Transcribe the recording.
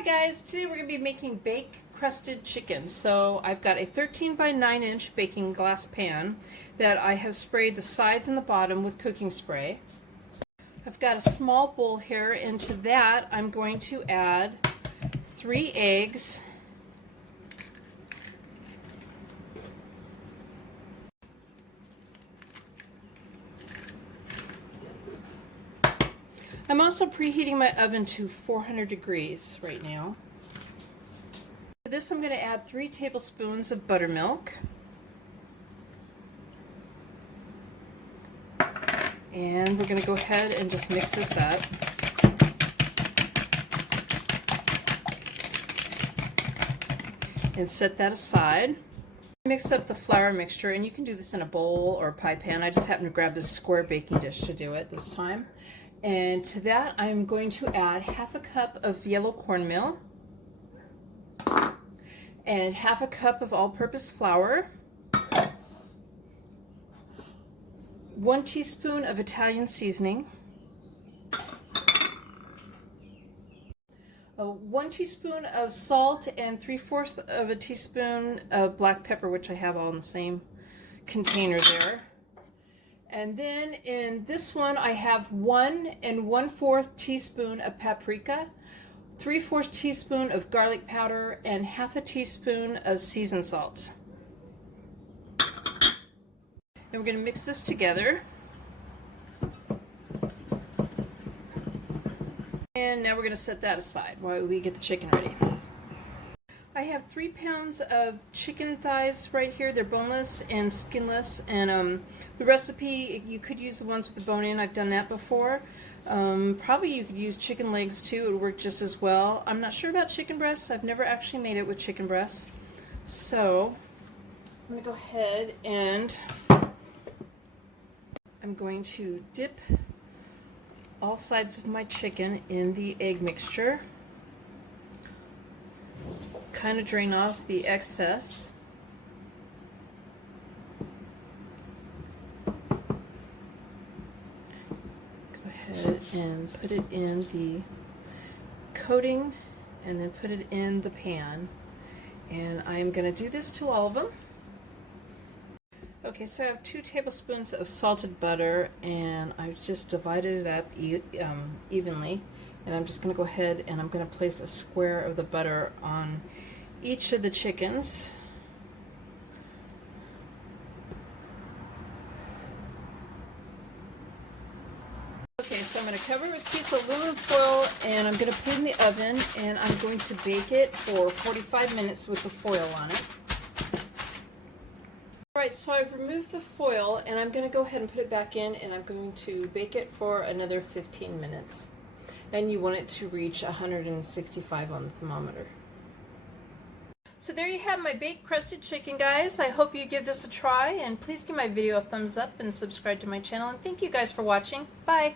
Hi guys, today we're going to be making baked crusted chicken. So I've got a 13 by 9 inch baking glass pan that I have sprayed the sides and the bottom with cooking spray. I've got a small bowl here. Into that I'm going to add 3 eggs, I'm also preheating my oven to 400 degrees right now. To this I'm going to add 3 tablespoons of buttermilk. And we're going to go ahead and just mix this up. And set that aside. Mix up the flour mixture, and you can do this in a bowl or a pie pan. I just happen to grab this square baking dish to do it this time. And to that I'm going to add half a cup of yellow cornmeal and half a cup of all-purpose flour, 1 teaspoon of Italian seasoning, 1 teaspoon of salt, and 3/4 of a teaspoon of black pepper, which I have all in the same container there. And then in this one I have 1 1/4 teaspoon of paprika, 3/4 teaspoon of garlic powder, and half a teaspoon of seasoned salt. And we're going to mix this together. And now we're going to set that aside while we get the chicken ready. I have 3 pounds of chicken thighs right here. They're boneless and skinless, and the recipe, you could use the ones with the bone in. I've done that before. Probably you could use chicken legs too. It would work just as well. I'm not sure about chicken breasts. I've never actually made it with chicken breasts. So I'm going to go ahead and I'm going to dip all sides of my chicken in the egg mixture. Kind of drain off the excess. Go ahead and put it in the coating and then put it in the pan. And I'm going to do this to all of them. Okay, so I have 2 tablespoons of salted butter, and I've just divided it up evenly. And I'm just going to go ahead and I'm going to place a square of the butter on each of the chickens. Okay, so I'm going to cover it with a piece of aluminum foil, and I'm going to put it in the oven, and I'm going to bake it for 45 minutes with the foil on it. Alright, so I've removed the foil, and I'm going to go ahead and put it back in, and I'm going to bake it for another 15 minutes. And you want it to reach 165 on the thermometer. So there you have my baked crusted chicken, guys. I hope you give this a try, and please give my video a thumbs up and subscribe to my channel. And thank you guys for watching. Bye!